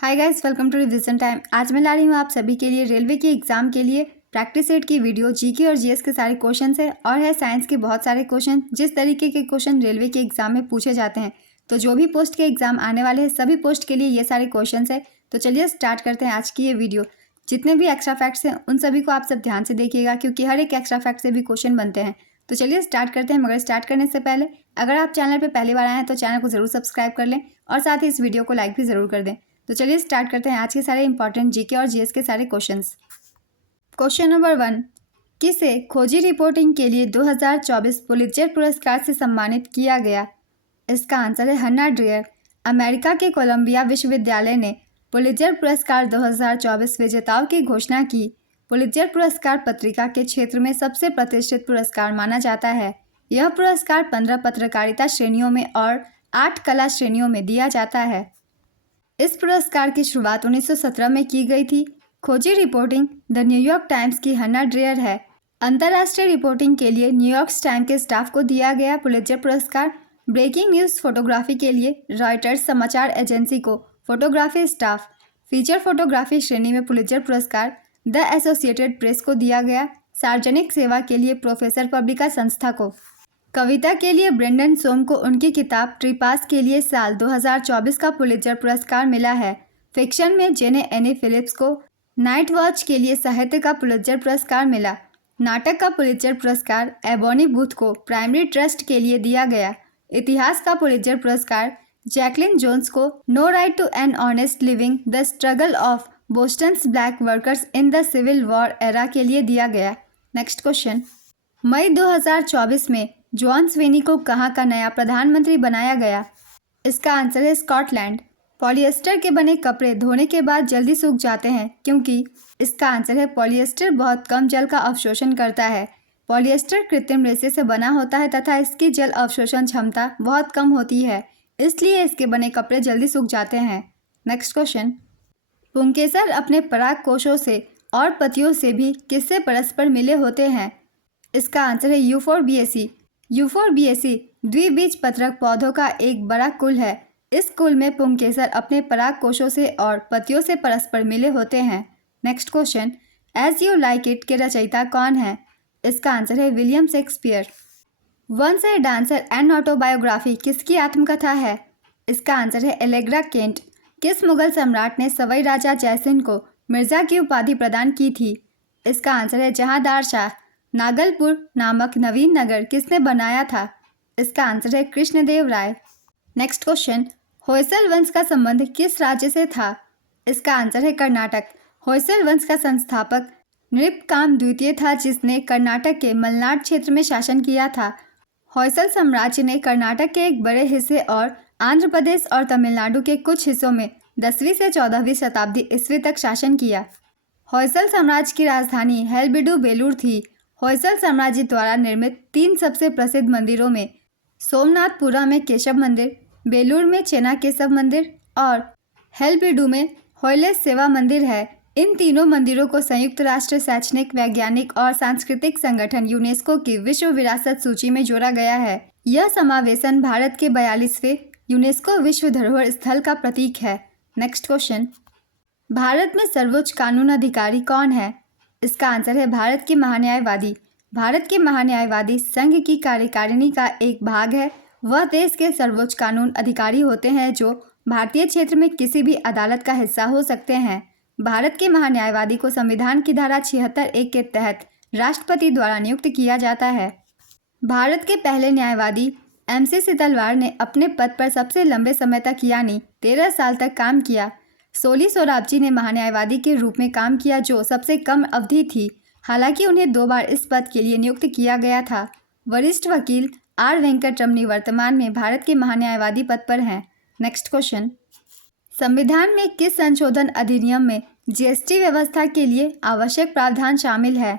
Hi guys, welcome to revision time. आज मैं ला रही हूँ आप सभी के लिए रेलवे के एग्जाम के लिए प्रैक्टिस सेट की वीडियो। जीके और जीएस के सारे क्वेश्चन है और है साइंस के बहुत सारे क्वेश्चन, जिस तरीके के क्वेश्चन रेलवे के एग्जाम में पूछे जाते हैं। तो जो भी पोस्ट के एग्जाम आने वाले हैं सभी पोस्ट के लिए ये सारे क्वेश्चन है। तो चलिए स्टार्ट करते हैं आज की ये वीडियो। जितने भी एक्स्ट्रा फैक्ट्स हैं उन सभी को आप सब ध्यान से देखिएगा, क्योंकि हर एक एक्स्ट्रा फैक्ट से भी क्वेश्चन बनते हैं। तो चलिए स्टार्ट करते हैं। मगर स्टार्ट करने से पहले अगर आप चैनल पर पहली बार आए हैं तो चैनल को जरूर सब्सक्राइब कर लें और साथ ही इस वीडियो को लाइक भी जरूर कर दें। तो चलिए स्टार्ट करते हैं आज के सारे इंपॉर्टेंट जीके और जीएस के सारे क्वेश्चंस। क्वेश्चन नंबर 1, किसे खोजी रिपोर्टिंग के लिए 2024 पुलित्जर पुरस्कार से सम्मानित किया गया? इसका आंसर है हन्ना ड्रेयर। अमेरिका के कोलंबिया विश्वविद्यालय ने पुलित्जर पुरस्कार 2024 विजेताओं की घोषणा की। पुलित्जर पुरस्कार पत्रिका के क्षेत्र में सबसे प्रतिष्ठित पुरस्कार माना जाता है। यह पुरस्कार 15 पत्रकारिता श्रेणियों में और 8 कला श्रेणियों में दिया जाता है। इस पुरस्कार की शुरुआत 1917 में की गई थी। खोजी रिपोर्टिंग द न्यूयॉर्क टाइम्स की हन्ना ड्रेयर है। अंतर्राष्ट्रीय रिपोर्टिंग के लिए न्यूयॉर्क टाइम्स के स्टाफ को दिया गया पुलित्जर पुरस्कार। ब्रेकिंग न्यूज़ फोटोग्राफी के लिए रॉयटर्स समाचार एजेंसी को फोटोग्राफी स्टाफ। फीचर फोटोग्राफी श्रेणी में पुलित्जर पुरस्कार द एसोसिएटेड प्रेस को दिया गया। सार्वजनिक सेवा के लिए प्रोफेसर पब्लिका संस्था को। कविता के लिए ब्रेंडन सोम को उनकी किताब ट्रिपास के लिए साल 2024 का पुलित्जर पुरस्कार मिला है। फिक्शन में जेने एनी फिलिप्स को नाइट वॉच के लिए साहित्य का पुलित्जर पुरस्कार मिला। नाटक का पुलित्जर पुरस्कार एबोनी बूथ को प्राइमरी ट्रस्ट के लिए दिया गया। इतिहास का पुलित्जर पुरस्कार जैकलिन जोन्स को no right to an honest living the struggle of Boston's black workers in the civil war era के लिए दिया गया। नेक्स्ट क्वेश्चन, मई 2024 में जॉन स्वेनी को कहाँ का नया प्रधानमंत्री बनाया गया? इसका आंसर है स्कॉटलैंड। पॉलिएस्टर के बने कपड़े धोने के बाद जल्दी सूख जाते हैं क्योंकि? इसका आंसर है पॉलिएस्टर बहुत कम जल का अवशोषण करता है। पॉलिएस्टर कृत्रिम रेशे से बना होता है तथा इसकी जल अवशोषण क्षमता बहुत कम होती है, इसलिए इसके बने कपड़े जल्दी सूख जाते हैं। नेक्स्ट क्वेश्चन, पुंकेसर अपने पराग कोशों से और पतियों से भी किससे परस्पर मिले होते हैं? इसका आंसर है यूफोरबिएसी। यूफोरबिएसी द्विबीजपत्रक पौधों का एक बड़ा कुल है। इस कुल में पुंकेसर अपने पराग कोशों से और पतियों से परस्पर मिले होते हैं। Next question, as you like it के रचयिता कौन है? इसका आंसर है William Shakespeare. Once a dancer and autobiography किसकी आत्मकथा है? इसका आंसर है एलेग्रा केंट। किस मुगल सम्राट ने सवाई राजा जयसिंह को मिर्जा की उपाधि प्रदान की थी? इसका आंसर है जहांदार शाह। नागलपुर नामक नवीन नगर किसने बनाया था? इसका आंसर है कृष्णदेव राय। नेक्स्ट क्वेश्चन, होयसल वंश का संबंध किस राज्य से था? इसका आंसर है कर्नाटक। होयसल वंश का संस्थापक नृपकाम द्वितीय था, जिसने कर्नाटक के मलनाड क्षेत्र में शासन किया था। होयसल साम्राज्य ने कर्नाटक के एक बड़े हिस्से और आंध्र प्रदेश और तमिलनाडु के कुछ हिस्सों में 10वीं से 14वीं शताब्दी ईस्वी तक शासन किया। होयसल साम्राज्य की राजधानी हेलबिडु बेलूर थी। होयसल साम्राज्य द्वारा निर्मित 3 सबसे प्रसिद्ध मंदिरों में सोमनाथपुरा में केशव मंदिर, बेलूर में चेना केशव मंदिर और हेलबिडु में होयलेस सेवा मंदिर है। इन तीनों मंदिरों को संयुक्त राष्ट्र शैक्षणिक, वैज्ञानिक और सांस्कृतिक संगठन यूनेस्को की विश्व विरासत सूची में जोड़ा गया है। यह समावेशन भारत के 42वें यूनेस्को विश्व धरोहर स्थल का प्रतीक है। नेक्स्ट क्वेश्चन, भारत में सर्वोच्च कानून अधिकारी कौन है? इसका आंसर है भारत के महान्यायवादी। भारत के महान्यायवादी संघ की कार्यकारिणी का एक भाग है। वह देश के सर्वोच्च कानून अधिकारी होते हैं जो भारतीय क्षेत्र में किसी भी अदालत का हिस्सा हो सकते हैं। भारत के महान्यायवादी को संविधान की धारा 76(1) के तहत राष्ट्रपति द्वारा नियुक्त किया जाता है। भारत के पहले न्यायवादी MC सितलवाड़ ने अपने पद पर सबसे लंबे समय तक यानी 13 साल तक काम किया। सोली सोराबजी ने महान्यायवादी के रूप में काम किया, जो सबसे कम अवधि थी। हालांकि उन्हें 2 बार इस पद के लिए नियुक्त किया गया था। वरिष्ठ वकील R वेंकटरमणी वर्तमान में भारत के महान्यायवादी पद पर हैं। नेक्स्ट क्वेश्चन, संविधान में किस संशोधन अधिनियम में GST व्यवस्था के लिए आवश्यक प्रावधान शामिल है?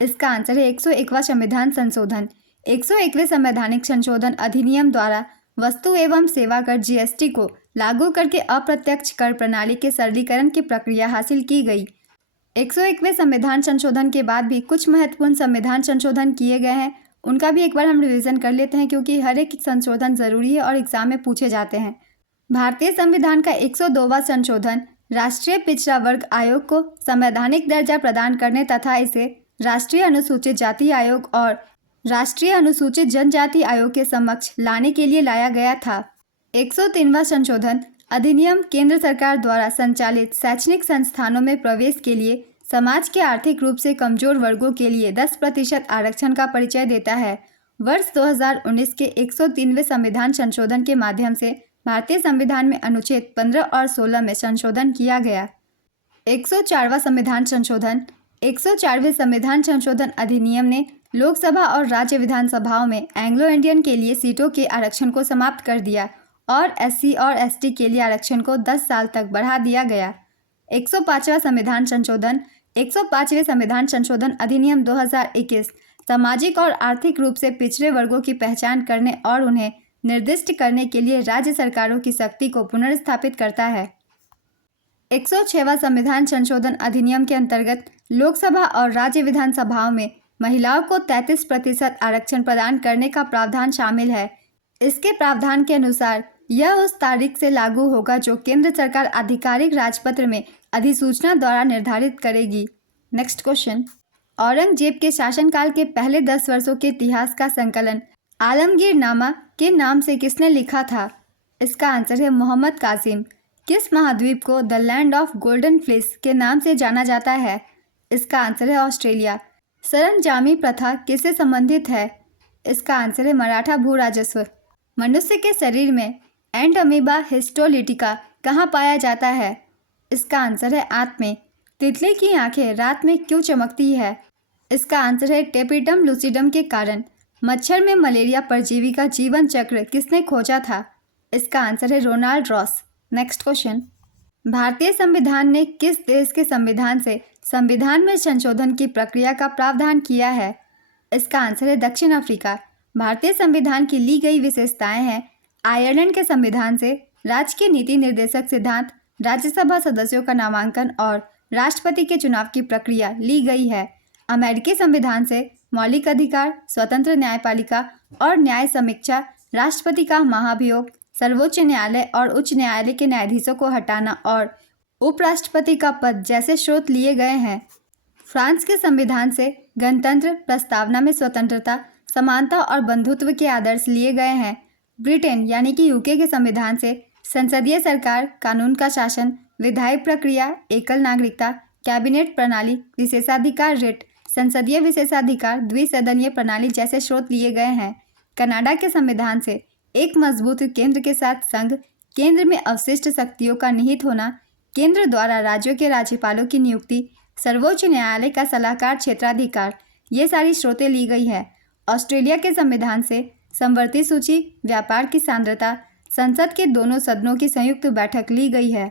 इसका आंसर है 101वां संविधान संशोधन। 101वें संवैधानिक संशोधन अधिनियम द्वारा वस्तु एवं सेवा कर GST को लागू करके अप्रत्यक्ष कर प्रणाली के सरलीकरण की प्रक्रिया हासिल की गई। 101वें संविधान संशोधन के बाद भी कुछ महत्वपूर्ण संविधान संशोधन किए गए हैं। उनका भी एक बार हम रिवीजन कर लेते हैं, क्योंकि हर एक संशोधन ज़रूरी है और एग्जाम में पूछे जाते हैं। भारतीय संविधान का 102वां संशोधन राष्ट्रीय पिछड़ा वर्ग आयोग को संवैधानिक दर्जा प्रदान करने तथा इसे राष्ट्रीय अनुसूचित जाति आयोग और राष्ट्रीय अनुसूचित जनजाति आयोग के समक्ष लाने के लिए लाया गया था। 103वां संशोधन अधिनियम केंद्र सरकार द्वारा संचालित शैक्षणिक संस्थानों में प्रवेश के लिए समाज के आर्थिक रूप से कमजोर वर्गों के लिए 10% आरक्षण का परिचय देता है। वर्ष 2019 के 103वें संविधान संशोधन के माध्यम से भारतीय संविधान में अनुच्छेद 15 और 16 में संशोधन किया गया। 104वां संविधान संशोधन 104वें संविधान संशोधन अधिनियम ने लोकसभा और राज्य विधानसभाओं में एंग्लो इंडियन के लिए सीटों के आरक्षण को समाप्त कर दिया और एससी और एसटी के लिए आरक्षण को 10 साल तक बढ़ा दिया गया। 105वां संविधान संशोधन 105वें संविधान संशोधन अधिनियम 2021 सामाजिक और आर्थिक रूप से पिछड़े वर्गों की पहचान करने और उन्हें निर्दिष्ट करने के लिए राज्य सरकारों की शक्ति को पुनर्स्थापित करता है। 106वां संविधान संशोधन अधिनियम के अंतर्गत लोकसभा और राज्य विधानसभाओं में महिलाओं को 33% आरक्षण प्रदान करने का प्रावधान शामिल है। इसके प्रावधान के अनुसार यह उस तारीख से लागू होगा जो केंद्र सरकार आधिकारिक राजपत्र में अधिसूचना द्वारा निर्धारित करेगी। नेक्स्ट क्वेश्चन, औरंगजेब के शासनकाल के पहले 10 वर्षों के इतिहास का संकलन आलमगीरनामा के नाम से किसने लिखा था? इसका आंसर है मोहम्मद कासिम। किस महाद्वीप को the land of golden fleece के नाम से जाना जाता है? इसका आंसर है ऑस्ट्रेलिया। सरंजामी प्रथा किससे संबंधित है? इसका आंसर है मराठा भू राजस्व। मनुष्य के शरीर में एंड अमीबा हिस्टोलिटिका कहाँ पाया जाता है? इसका आंसर है आंत में। तितली की आंखें रात में क्यों चमकती है? इसका आंसर है टेपिडम लूसिडम के कारण। मच्छर में मलेरिया परजीवी का जीवन चक्र किसने खोजा था? इसका आंसर है रोनाल्ड रॉस। नेक्स्ट क्वेश्चन, भारतीय संविधान ने किस देश के संविधान से संविधान में संशोधन की प्रक्रिया का प्रावधान किया है? इसका आंसर है दक्षिण अफ्रीका। भारतीय संविधान की ली गई विशेषताएं हैं आयरलैंड के संविधान से राजकीय नीति निर्देशक सिद्धांत, राज्यसभा सदस्यों का नामांकन और राष्ट्रपति के चुनाव की प्रक्रिया ली गई है। अमेरिकी संविधान से मौलिक अधिकार, स्वतंत्र न्यायपालिका और न्याय समीक्षा, राष्ट्रपति का महाभियोग, सर्वोच्च न्यायालय और उच्च न्यायालय के न्यायाधीशों को हटाना और उपराष्ट्रपति का पद जैसे स्रोत लिए गए हैं। फ्रांस के संविधान से गणतंत्र, प्रस्तावना में स्वतंत्रता, समानता और बंधुत्व के आदर्श लिए गए हैं। ब्रिटेन यानी कि यूके के संविधान से संसदीय सरकार, कानून का शासन, विधायी प्रक्रिया, एकल नागरिकता, कैबिनेट प्रणाली, विशेषाधिकार रिट, संसदीय विशेषाधिकार, द्विसदनीय प्रणाली जैसे स्रोत लिए गए हैं। कनाडा के संविधान से एक मजबूत केंद्र के साथ संघ, केंद्र में अवशिष्ट शक्तियों का निहित होना, केंद्र द्वारा राज्यों के राज्यपालों की नियुक्ति, सर्वोच्च न्यायालय का सलाहकार क्षेत्राधिकार, ये सारी स्रोतें ली गई है। ऑस्ट्रेलिया के संविधान से समवर्ती सूची, व्यापार की सांद्रता, संसद के दोनों सदनों की संयुक्त बैठक ली गई है।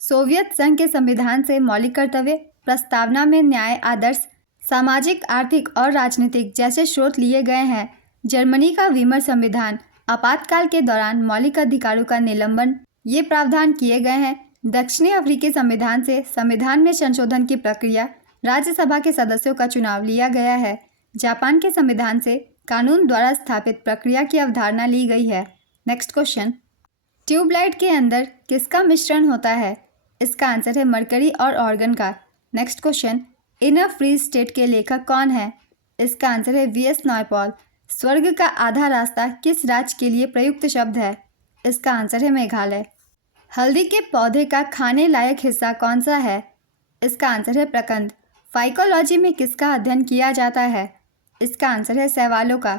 सोवियत संघ के संविधान से मौलिक कर्तव्य, प्रस्तावना में न्याय आदर्श, सामाजिक, आर्थिक और राजनीतिक जैसे स्रोत लिए गए हैं। जर्मनी का वीमर संविधान, आपातकाल के दौरान मौलिक अधिकारों का निलंबन, ये प्रावधान किए गए हैं। दक्षिणी अफ्रीकी संविधान से संविधान में संशोधन की प्रक्रिया, राज्यसभा के सदस्यों का चुनाव लिया गया है। जापान के संविधान से कानून द्वारा स्थापित प्रक्रिया की अवधारणा ली गई है। नेक्स्ट क्वेश्चन, ट्यूबलाइट के अंदर किसका मिश्रण होता है? इसका आंसर है मरकरी और ऑर्गन का। Next question, in a free state के लेखक कौन है? इसका आंसर है वी एस नायपॉल। स्वर्ग का आधा रास्ता किस राज्य के लिए प्रयुक्त शब्द है? इसका आंसर है मेघालय। हल्दी के पौधे का खाने लायक हिस्सा कौन सा है? इसका आंसर है प्रकंद। फाइकोलॉजी में किसका अध्ययन किया जाता है? इसका आंसर है शैवालों का।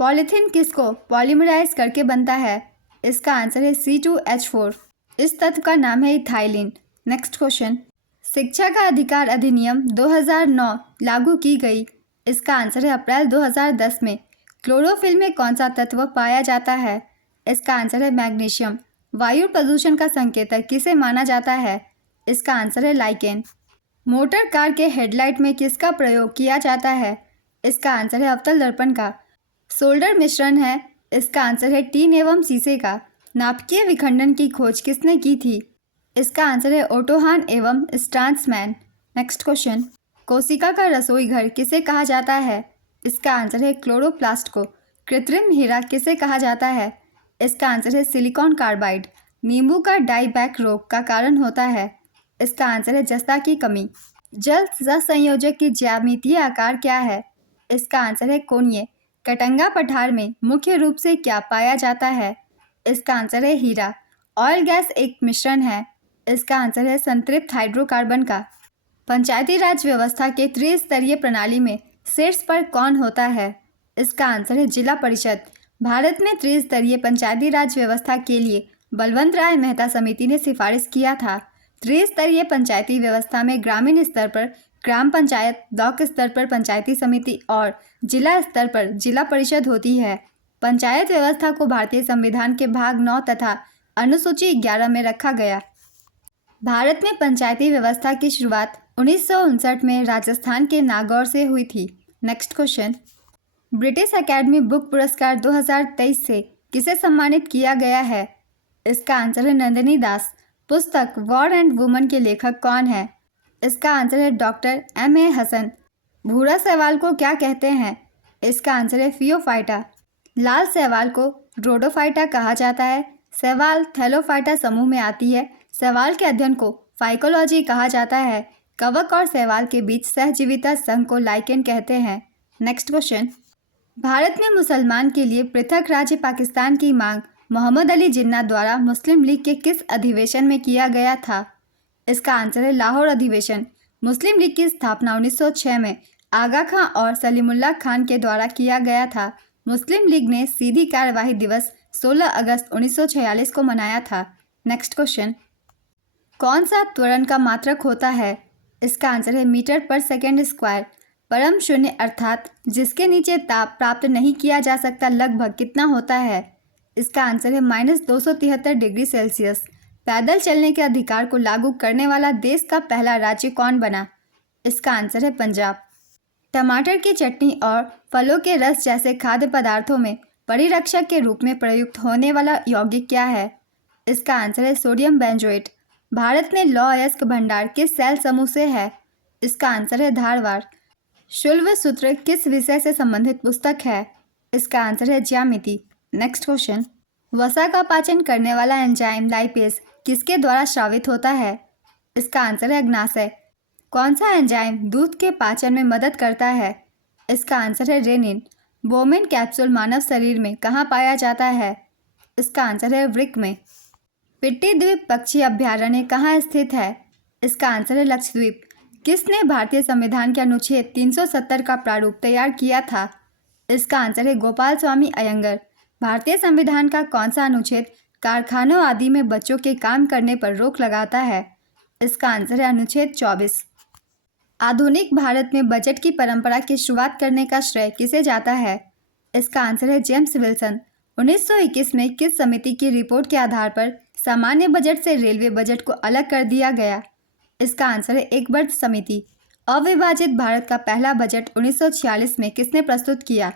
पॉलीथीन किसको पॉलीमराइज करके बनता है? इसका आंसर है C2H4। इस तत्व का नाम है इथाइलिन। नेक्स्ट क्वेश्चन, शिक्षा का अधिकार अधिनियम 2009 लागू की गई। इसका आंसर है अप्रैल 2010 में। क्लोरोफिल में कौन सा तत्व पाया जाता है? इसका आंसर है मैग्नीशियम। वायु प्रदूषण का संकेतक किसे माना जाता है? इसका आंसर है लाइकेन। मोटर कार के हेडलाइट में किसका प्रयोग किया जाता है? इसका आंसर है अवतल दर्पण का। सोल्डर मिश्रण है, इसका आंसर है टीन एवं शीशे का। नाभिकीय विखंडन की खोज किसने की थी? इसका आंसर है ओटोहान एवं स्ट्रांसमैन। नेक्स्ट क्वेश्चन, कोशिका का रसोई घर किसे कहा जाता है? इसका आंसर है क्लोरोप्लास्ट को। कृत्रिम हीरा किसे कहा जाता है? इसका आंसर है सिलिकॉन कार्बाइड। नींबू का डाईबैक रोग का कारण होता है? इसका आंसर है जस्ता की कमी। जल सहसंयोजक की ज्यामितीय आकार क्या है? इसका आंसर है कोणीय। कटंगा पठार में मुख्य रूप से क्या पाया जाता है? इसका आंसर है हीरा। ऑयल गैस एक मिश्रण है। इसका आंसर है संतृप्त हाइड्रोकार्बन का। पंचायती राज व्यवस्था के त्रिस्तरीय प्रणाली में शीर्ष पर कौन होता है? इसका आंसर है जिला परिषद। भारत में त्रिस्तरीय पंचायती राज व्यवस्था के लिए बलवंत राय मेहता समिति ने सिफारिश किया था। त्रिस्तरीय पंचायती व्यवस्था में ग्रामीण स्तर पर ग्राम पंचायत, ब्लॉक स्तर पर पंचायती समिति और जिला स्तर पर जिला परिषद होती है। पंचायत व्यवस्था को भारतीय संविधान के भाग 9 तथा अनुसूची 11 में रखा गया। भारत में पंचायती व्यवस्था की शुरुआत 1959 में राजस्थान के नागौर से हुई थी। Next question, British academy book पुरस्कार 2023 से किसे सम्मानित किया गया है? इसका आंसर है नंदिनी दास। पुस्तक वॉर एंड वुमन के लेखक कौन है? इसका आंसर है डॉक्टर M.A. हसन। भूरा शैवाल को क्या कहते हैं? इसका आंसर है फियोफाइटा। लाल शैवाल को रोडोफाइटा कहा जाता है। शैवाल थैलोफाइटा समूह में आती है। शैवाल के अध्ययन को फाइकोलॉजी कहा जाता है। कवक और शैवाल के बीच सहजीविता संघ को लाइकेन कहते हैं। नेक्स्ट क्वेश्चन, भारत में मुसलमान के लिए पृथक राज्य पाकिस्तान की मांग मोहम्मद अली जिन्ना द्वारा मुस्लिम लीग के किस अधिवेशन में किया गया था? इसका आंसर है लाहौर अधिवेशन। मुस्लिम लीग की स्थापना 1906 में आगा खां और सलीमुल्लाह खान के द्वारा किया गया था। मुस्लिम लीग ने सीधी कार्यवाही दिवस 16 अगस्त 1946 को मनाया था। नेक्स्ट क्वेश्चन, कौन सा त्वरण का मात्रक होता है? इसका आंसर है मीटर पर सेकेंड स्क्वायर। परम शून्य अर्थात जिसके नीचे ताप प्राप्त नहीं किया जा सकता लगभग कितना होता है? इसका आंसर है -273 डिग्री सेल्सियस। पैदल चलने के अधिकार को लागू करने वाला देश का पहला राज्य कौन बना? इसका आंसर है पंजाब। टमाटर की चटनी और फलों के रस जैसे खाद्य पदार्थों में परिरक्षक के रूप में प्रयुक्त होने वाला यौगिक क्या है? इसका आंसर है सोडियम बेंजोएट। भारत में लौह अयस्क भंडार किस सेल समूह से है? इसका आंसर है धारवाड़। शुल्ब सूत्र किस विषय से संबंधित पुस्तक है? इसका आंसर है ज्यामिति। नेक्स्ट क्वेश्चन, वसा का पाचन करने वाला एंजाइम लाइपेज किसके द्वारा स्रावित होता है? इसका आंसर है अग्नाशय। कौन सा एंजाइम दूध के पाचन में मदद करता है? इसका आंसर है रेनिन। बोमेन कैप्सूल मानव शरीर में कहाँ पाया जाता है? इसका आंसर है वृक्क में। पिट्टी द्वीप पक्षी अभ्यारण्य कहाँ स्थित है? इसका आंसर है लक्षद्वीप। किसने भारतीय संविधान के अनुच्छेद 370 का प्रारूप तैयार किया था? इसका आंसर है गोपाल स्वामी अयंगर। भारतीय संविधान का कौन सा अनुच्छेद कारखानों आदि में बच्चों के काम करने पर रोक लगाता है? इसका आंसर है अनुच्छेद 24। आधुनिक भारत में बजट की परंपरा की शुरुआत करने का श्रेय किसे जाता है? इसका आंसर है जेम्स विल्सन। 1921 में किस समिति की रिपोर्ट के आधार पर सामान्य बजट से रेलवे बजट को अलग कर दिया गया? इसका आंसर है एकबर्थ समिति। अविभाजित भारत का पहला बजट 1946 में किसने प्रस्तुत किया?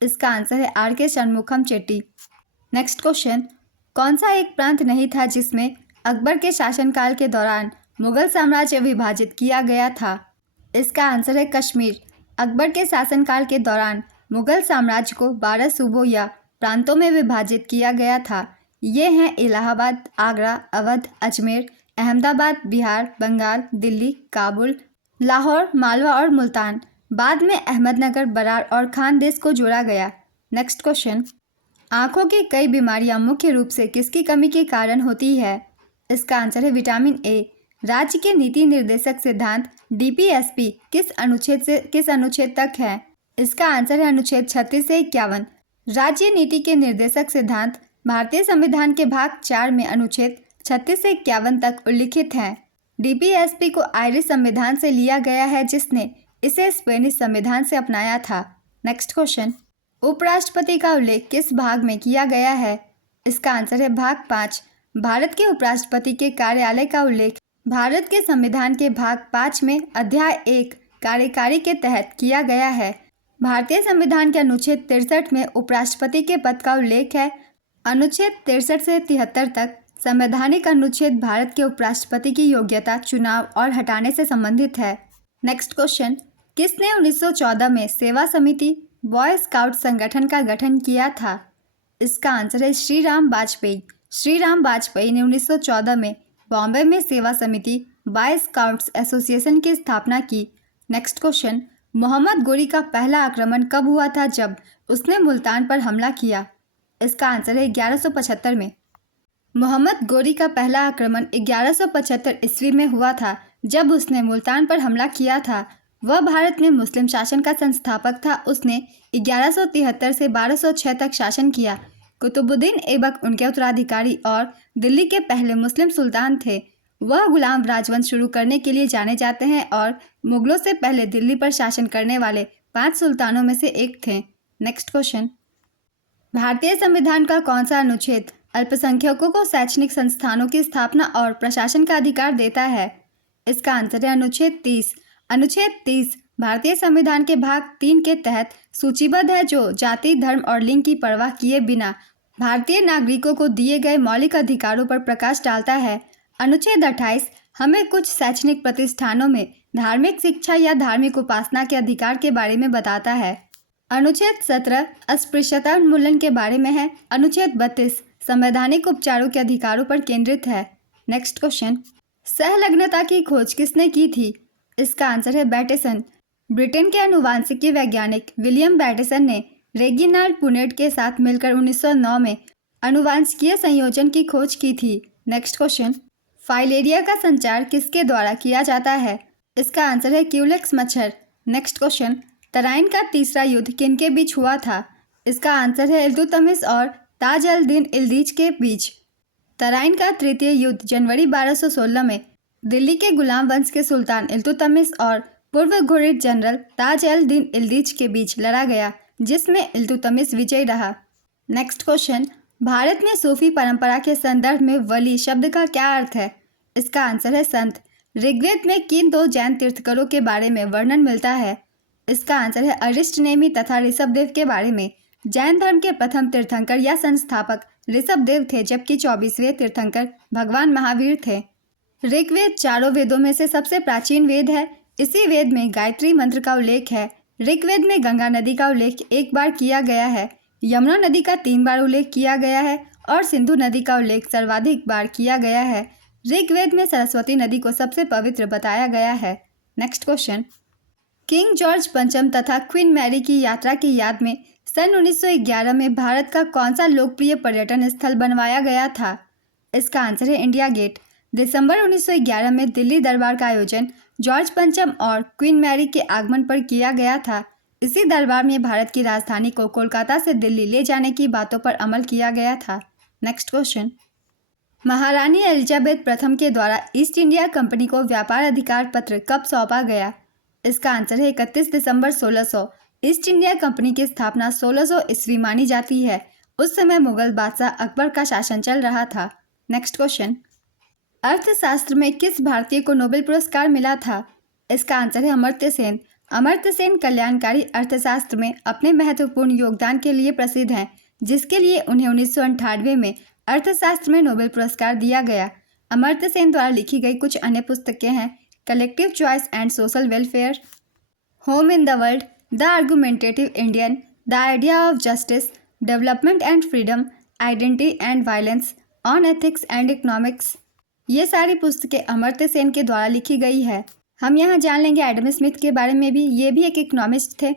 इसका आंसर है R.K. Shanmukham Chetty. Next question, कौन सा एक प्रांत नहीं था जिसमें अकबर के शासनकाल के दौरान मुगल साम्राज्य विभाजित किया गया था? इसका आंसर है कश्मीर। अकबर के शासनकाल के दौरान मुगल साम्राज्य को 12 सूबों या प्रांतों में विभाजित किया गया था। ये हैं इलाहाबाद, आगरा, अवध, अजमेर, अहमदाबाद, बिहार, बंगाल, दिल्ली, काबुल, लाहौर, मालवा और मुल्तान। बाद में अहमदनगर, बरार और खानदेश को जोड़ा गया। नेक्स्ट क्वेश्चन, आँखों की कई बीमारियां मुख्य रूप से किसकी कमी के कारण होती है? इसका आंसर है विटामिन ए। राज्य के नीति निर्देशक सिद्धांत DPSP किस अनुच्छेद तक है? इसका आंसर है अनुच्छेद 36 से 51। राज्य नीति के निर्देशक सिद्धांत भारतीय संविधान के भाग 4 में अनुच्छेद 36 से 51 तक उल्लिखित हैं। DPSP को आयरिश संविधान से लिया गया है जिसने इसे स्पेनिश संविधान से अपनाया था। नेक्स्ट क्वेश्चन, उपराष्ट्रपति का उल्लेख किस भाग में किया गया है? इसका आंसर है भाग 5। भारत के उपराष्ट्रपति के कार्यालय का उल्लेख भारत के संविधान के भाग 5 में अध्याय 1 कार्यकारी के तहत किया गया है। भारतीय संविधान के अनुच्छेद 63 में उपराष्ट्रपति के पद का उल्लेख है। अनुच्छेद 63 से 73 तक संवैधानिक अनुच्छेद भारत के उपराष्ट्रपति की योग्यता, चुनाव और हटाने से संबंधित है। नेक्स्ट क्वेश्चन, किसने 1914 में सेवा समिति बॉय स्काउट संगठन का गठन किया था? इसका आंसर है श्री राम वाजपेयी। श्री राम वाजपेयी ने 1914 में बॉम्बे में सेवा समिति बॉय स्काउट्स एसोसिएशन की स्थापना की। नेक्स्ट क्वेश्चन, मोहम्मद गोरी का पहला आक्रमण कब हुआ था जब उसने मुल्तान पर हमला किया? इसका आंसर है 1175 में। मोहम्मद गोरी का पहला आक्रमण 1175 ईस्वी में हुआ था जब उसने मुल्तान पर हमला किया था। वह भारत में मुस्लिम शासन का संस्थापक था। उसने 1173 से 1206 तक शासन किया। कुतुबुद्दीन ऐबक उनके उत्तराधिकारी और दिल्ली के पहले मुस्लिम सुल्तान थे। वह गुलाम राजवंश शुरू करने के लिए जाने जाते हैं और मुगलों से पहले दिल्ली पर शासन करने वाले 5 सुल्तानों में से एक थे। नेक्स्ट क्वेश्चन, भारतीय संविधान का कौन सा अनुच्छेद अल्पसंख्यकों को शैक्षणिक संस्थानों की स्थापना और प्रशासन का अधिकार देता है? इसका आंसर है अनुच्छेद 30। अनुच्छेद 30 भारतीय संविधान के भाग 3 के तहत सूचीबद्ध है, जो जाति, धर्म और लिंग की परवाह किए बिना भारतीय नागरिकों को दिए गए मौलिक अधिकारों पर प्रकाश डालता है। अनुच्छेद 28 हमें कुछ शैक्षणिक प्रतिष्ठानों में धार्मिक शिक्षा या धार्मिक उपासना के अधिकार के बारे में बताता है। अनुच्छेद 17 अस्पृश्यता उन्मूलन के बारे में है। अनुच्छेद 32 संवैधानिक उपचारों के अधिकारों पर केंद्रित है। नेक्स्ट क्वेश्चन, सहलग्नता की खोज किसने की थी? इसका आंसर है बैटेसन। ब्रिटेन के आनुवांशिकी वैज्ञानिक विलियम बैटेसन ने रेगिनाल्ड पुनेट के साथ मिलकर 1909 में आनुवांशिकीय संयोजन की खोज की थी। नेक्स्ट क्वेश्चन, फाइलेरिया का संचार किसके द्वारा किया जाता है? इसका आंसर है क्यूलेक्स मच्छर। नेक्स्ट क्वेश्चन, तराइन का तीसरा युद्ध किनके बीच हुआ था? इसका आंसर है इल्तुतमिश और ताज अल दीन इल्दिज के बीच। तराइन का तृतीय युद्ध जनवरी 1216 में दिल्ली के गुलाम वंश के सुल्तान इल्तुतमिश और पूर्व घुरिद जनरल ताज अल दीन इल्दिज के बीच लड़ा गया, जिसमें इल्तुतमिश विजयी रहा। नेक्स्ट क्वेश्चन, भारत में सूफी परंपरा के संदर्भ में वली शब्द का क्या अर्थ है? इसका आंसर है संत। ऋग्वेद में किन 2 जैन तीर्थंकरों के बारे में वर्णन मिलता है? इसका आंसर है अरिष्टनेमी तथा ऋषभदेव के बारे में। जैन धर्म के प्रथम तीर्थंकर या संस्थापक ऋषभदेव थे, जबकि 24वें तीर्थंकर भगवान महावीर थे। ऋग्वेद 4 वेदों में से सबसे प्राचीन वेद है। इसी वेद में गायत्री मंत्र का उल्लेख है। ऋग्वेद में गंगा नदी का उल्लेख 1 बार किया गया है, यमुना नदी का 3 बार उल्लेख किया गया है और सिंधु नदी का उल्लेख सर्वाधिक बार किया गया है। ऋग्वेद में सरस्वती नदी को सबसे पवित्र बताया गया है। नेक्स्ट क्वेश्चन, किंग जॉर्ज पंचम तथा क्वीन मैरी की यात्रा की याद में सन 1911 में भारत का कौन सा लोकप्रिय पर्यटन स्थल बनवाया गया था? इसका आंसर है इंडिया गेट। दिसंबर 1911 में दिल्ली दरबार का आयोजन जॉर्ज पंचम और क्वीन मैरी के आगमन पर किया गया था। इसी दरबार में भारत की राजधानी को कोलकाता से दिल्ली ले जाने की बातों पर अमल किया गया था। नेक्स्ट क्वेश्चन, महारानी एलिजाबेथ प्रथम के द्वारा ईस्ट इंडिया कंपनी को व्यापार अधिकार पत्र कब सौंपा गया? इसका आंसर है 31 दिसंबर 1600। ईस्ट इंडिया कंपनी की स्थापना 1600 ईस्वी मानी जाती है। उस समय मुगल बादशाह अकबर का शासन चल रहा था। नेक्स्ट क्वेश्चन, अर्थशास्त्र में किस भारतीय को नोबेल पुरस्कार मिला था? इसका आंसर है अमर्त्य सेन। अमर्त्य सेन कल्याणकारी अर्थशास्त्र में अपने महत्वपूर्ण योगदान के लिए प्रसिद्ध हैं, जिसके लिए उन्हें 1998 में अर्थशास्त्र में नोबेल पुरस्कार दिया गया। अमर्त्य सेन द्वारा लिखी गई कुछ अन्य पुस्तकें हैं collective choice and social welfare, home in the world, the argumentative Indian, the idea of justice, development and freedom, identity and violence, on ethics and economics. ये सारी पुस्तकें अमर्त्य सेन के द्वारा लिखी गई है। हम यहाँ जान लेंगे एडम स्मिथ के बारे में भी। ये भी एक इकोनॉमिस्ट थे।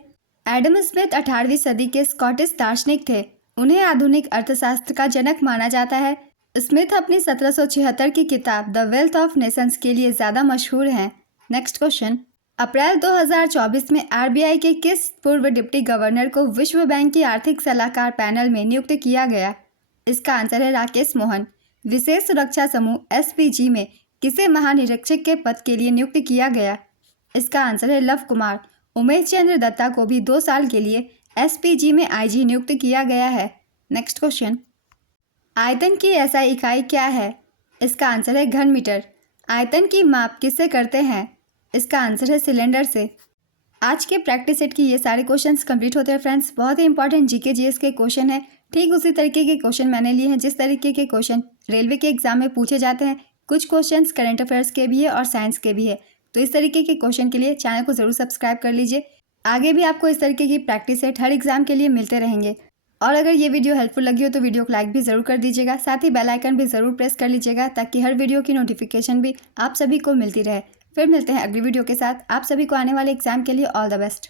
एडम स्मिथ 18वीं सदी के स्कॉटिश दार्शनिक थे। उन्हें आधुनिक अर्थशास्त्र का जनक माना जाता है। स्मिथ अपनी 1776 की किताब द वेल्थ ऑफ नेशंस के लिए ज़्यादा मशहूर हैं। नेक्स्ट क्वेश्चन, अप्रैल 2024 में आरबीआई के किस पूर्व डिप्टी गवर्नर को विश्व बैंक की आर्थिक सलाहकार पैनल में नियुक्त किया गया? इसका आंसर है राकेश मोहन। विशेष सुरक्षा समूह एसपीजी में किसे महानिरीक्षक के पद के लिए नियुक्त किया गया? इसका आंसर है लव कुमार। उमेश चंद्र दत्ता को भी 2 साल के लिए एसपीजी में आईजी नियुक्त किया गया है। नेक्स्ट क्वेश्चन, आयतन की एसआई इकाई क्या है? इसका आंसर है घन मीटर। आयतन की माप किससे करते हैं? इसका आंसर है सिलेंडर से। आज के प्रैक्टिस सेट की ये सारे क्वेश्चंस कंप्लीट होते हैं फ्रेंड्स। बहुत ही इंपॉर्टेंट जीके जीएस के क्वेश्चन है। ठीक उसी तरीके के क्वेश्चन मैंने लिए हैं जिस तरीके के क्वेश्चन रेलवे के एग्जाम में पूछे जाते हैं। कुछ क्वेश्चंस करंट अफेयर्स के भी है और साइंस के भी है। तो इस तरीके के क्वेश्चन के लिए चैनल को ज़रूर सब्सक्राइब कर लीजिए। आगे भी आपको इस तरीके की प्रैक्टिस सेट हर एग्जाम के लिए मिलते रहेंगे। और अगर ये वीडियो हेल्पफुल लगी हो तो वीडियो को लाइक भी ज़रूर कर दीजिएगा, साथ ही बेल आइकन भी ज़रूर प्रेस कर लीजिएगा ताकि हर वीडियो की नोटिफिकेशन भी आप सभी को मिलती रहे। फिर मिलते हैं अगली वीडियो के साथ। आप सभी को आने वाले एग्जाम के लिए ऑल द बेस्ट।